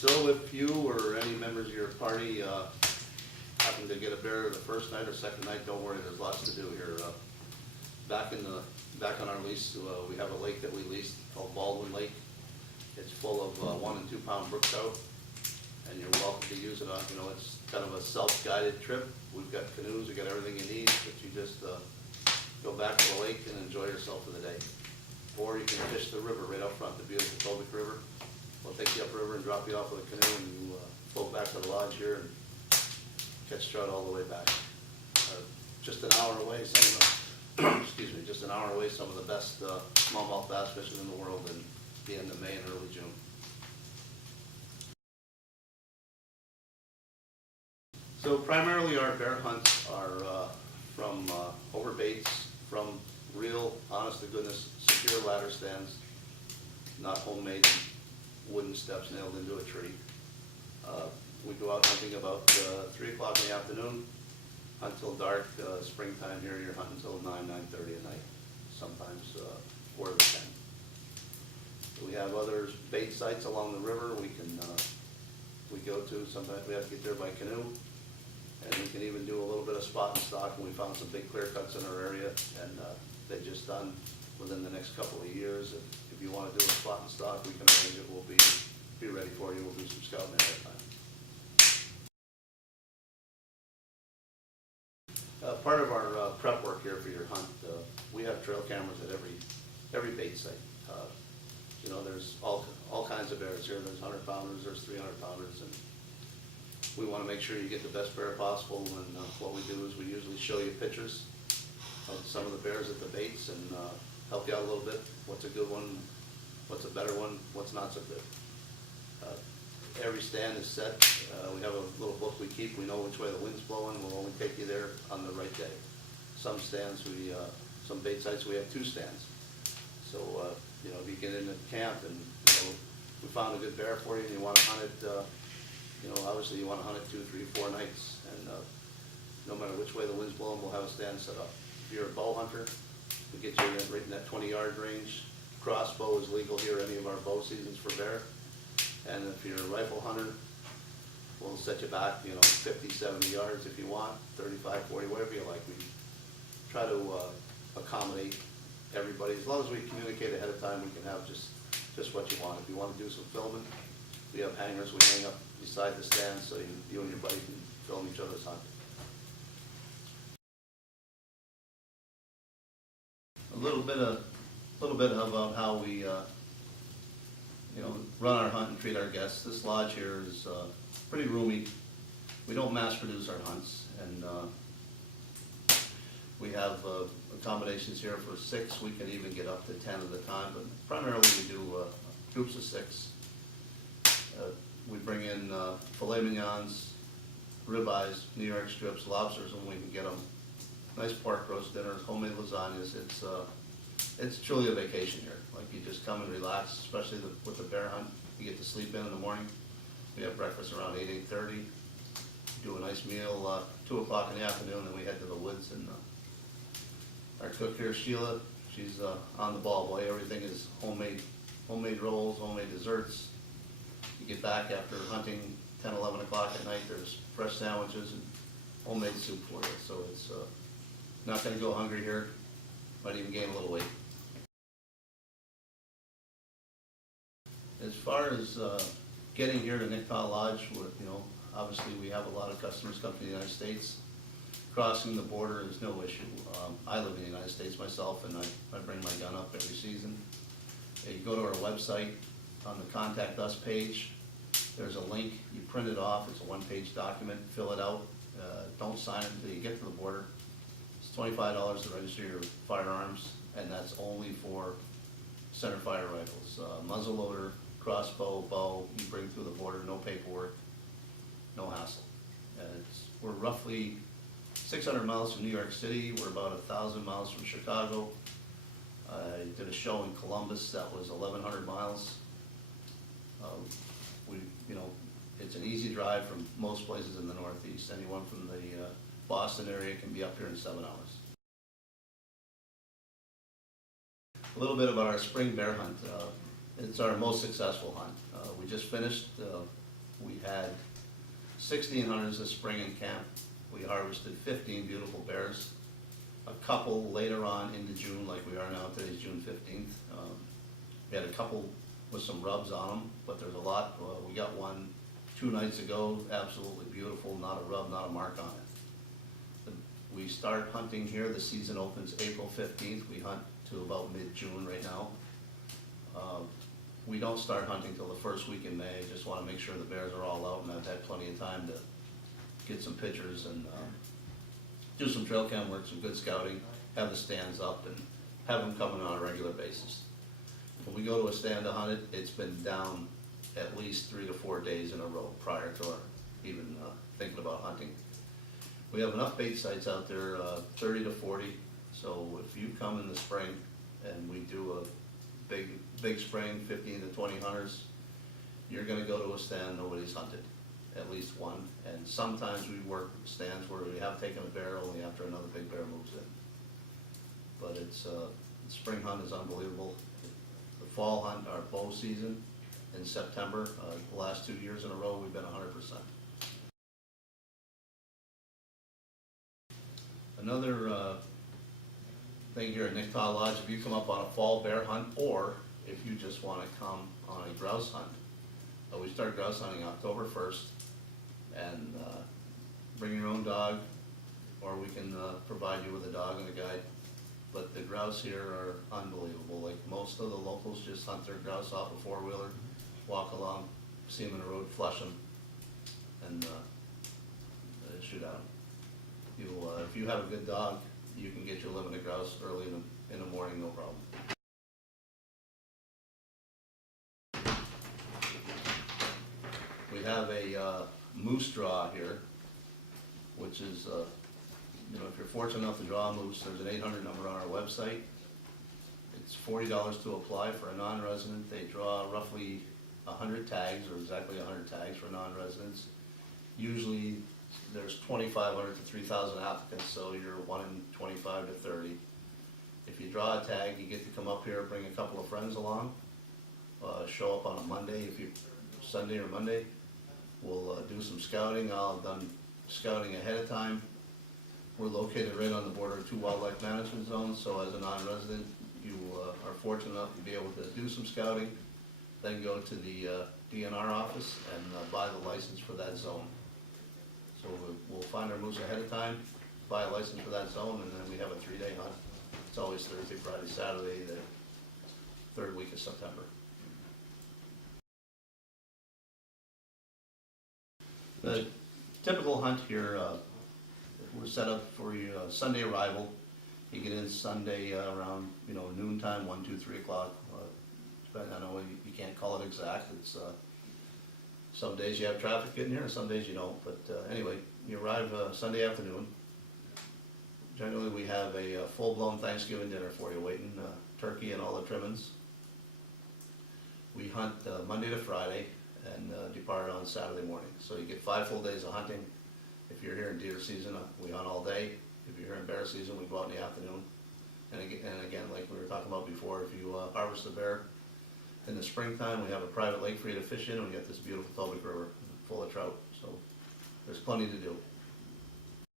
So if you or any members of your party happen to get a bear the first night or second night, don't worry, there's lots to do here. Back on our lease, we have a lake that we leased called Baldwin Lake. It's full of 1 and 2 pound brook trout, and you're welcome to use it on, it's kind of a self-guided trip. We've got canoes, we've got everything you need, but you just go back to the lake and enjoy yourself for the day. Or you can fish the river right up front, the beautiful Potomac River. We'll take you upriver and drop you off with a canoe, and you float back to the lodge here and catch trout all the way back. Just an hour away, just an hour away, some of the best smallmouth bass fishing in the world, and the end of May and early June. So primarily our bear hunts are from over baits, from real, honest-to-goodness, secure ladder stands, not homemade wooden steps nailed into a tree. We go out hunting about 3 o'clock in the afternoon until dark. Springtime here, you're hunting until 9:30 at night, sometimes quarter to 10. We have other bait sites along the river we go to. Sometimes we have to get there by canoe, and we can even do a little bit of spot and stock. And we found some big clear cuts in our area, and they're just done within the next couple of years. If you want to do a spot and stock, we can arrange it. We'll be ready for you. We'll do some scouting ahead of time. Part of our prep work here for your hunt, we have trail cameras at every bait site. There's all kinds of bears here. There's 100-pounders, there's 300-pounders, and we want to make sure you get the best bear possible. And what we do is we usually show you pictures of some of the bears at the baits and help you out a little bit. What's a good one? What's a better one? What's not so good? Every stand is set. We have a little book we keep. We know which way the wind's blowing. We'll only take you there on the right day. Some stands, some bait sites, we have 2 stands. So, if you get into camp and, we found a good bear for you and you want to hunt it, obviously you want to hunt it 2, 3, 4 nights. And no matter which way the wind's blowing, we'll have a stand set up. If you're a bow hunter, we get you right in that 20-yard range. Crossbow is legal here, any of our bow seasons for bear. And if you're a rifle hunter, we'll set you back, 50, 70 yards if you want, 35, 40, whatever you like. We try to accommodate everybody. As long as we communicate ahead of time, we can have just what you want. If you want to do some filming, we have hangers we hang up beside the stand so you and your buddy can film each other's hunt. A little bit about how we run our hunt and treat our guests. This lodge here is pretty roomy. We don't mass produce our hunts, and we have accommodations here for 6. We can even get up to 10 at a time, but primarily we do groups of 6. We bring in filet mignons, ribeyes, New York strips, lobsters when we can get them. Nice pork roast dinners, homemade lasagnas. It's truly a vacation here. Like, you just come and relax, especially with the bear hunt. You get to sleep in the morning. We have breakfast around 8, 8:30. Do a nice meal 2 o'clock in the afternoon, and we head to the woods. And our cook here, Sheila, she's on the ball, boy. Everything is homemade rolls, homemade desserts. You get back after hunting 10, 11 o'clock at night, there's fresh sandwiches and homemade soup for you. So it's not going to go hungry here. Might even gain a little weight. As far as getting here to Nickpaw Lodge, obviously we have a lot of customers come from the United States. Crossing the border is no issue. I live in the United States myself, and I bring my gun up every season. You go to our website, on the Contact Us page, there's a link. You print it off. It's a 1-page document. Fill it out. Don't sign it until you get to the border. It's $25 to register your firearms, and that's only for centerfire rifles. Muzzleloader, crossbow, bow, you bring through the border, no paperwork, no hassle. We're roughly 600 miles from New York City. We're about 1,000 miles from Chicago. I did a show in Columbus that was 1,100 miles. It's an easy drive from most places in the Northeast. Anyone from the Boston area can be up here in 7 hours. A little bit about our spring bear hunt. It's our most successful hunt. We just finished We had 16 hunters this spring in camp. We harvested 15 beautiful bears. A couple later on into June, like we are now, today's June 15th. We had a couple with some rubs on them, but there's a lot. We got one 2 nights ago, absolutely beautiful, not a rub, not a mark on it. We start hunting here, the season opens April 15th. We hunt to about mid-June right now. We don't start hunting till the first week in May. Just want to make sure the bears are all out, and I've had plenty of time to get some pictures and do some trail cam work, some good scouting, have the stands up, and have them coming on a regular basis. When we go to a stand to hunt it, it's been down at least 3 to 4 days in a row prior to our even thinking about hunting. We have enough bait sites out there, 30 to 40, so if you come in the spring and we do a big spring, 15 to 20 hunters, you're gonna go to a stand nobody's hunted, at least one. And sometimes we work stands where we have taken a bear only after another big bear moves in. But it's, the spring hunt is unbelievable. The fall hunt, our bow season in September, the last 2 years in a row, we've been 100%. Another thing here at Nicktaw Lodge, if you come up on a fall bear hunt, or if you just want to come on a grouse hunt, we start grouse hunting October 1st, and bring your own dog, or we can provide you with a dog and a guide. But the grouse here are unbelievable. Like most of the locals just hunt their grouse off a 4-wheeler, walk along, see them in the road, flush them, and shoot at them. If you have a good dog, you can get your limit of grouse early in the morning, no problem. We have a moose draw here, which is, if you're fortunate enough to draw a moose, there's an 800 number on our website. It's $40 to apply for a non-resident. They draw roughly 100 tags, or exactly 100 tags for non-residents. Usually there's 2,500 to 3,000 applicants, so you're 1 in 25 to 30. If you draw a tag, you get to come up here, bring a couple of friends along, show up on a Monday, Sunday or Monday. We'll do some scouting. I'll have done scouting ahead of time. We're located right on the border of 2 wildlife management zones, so as a non-resident, you are fortunate enough to be able to do some scouting, then go to the DNR office and buy the license for that zone. So we'll find our moose ahead of time, buy a license for that zone, and then we have a 3-day hunt. It's always Thursday, Friday, Saturday, the 3rd week of September. The typical hunt here, we're set up for your Sunday arrival. You get in Sunday around noontime, 1, 2, 3 o'clock. I know you can't call it exact. It's some days you have traffic getting here, and some days you don't. But anyway, you arrive Sunday afternoon. Generally, we have a full-blown Thanksgiving dinner for you waiting, turkey and all the trimmings. We hunt Monday to Friday and depart on Saturday morning. So you get 5 full days of hunting. If you're here in deer season, we hunt all day. If you're here in bear season, we go out in the afternoon. And again, like we were talking about before, if you harvest a bear in the springtime, we have a private lake for you to fish in, and we got this beautiful Tobic River full of trout. So there's plenty to do.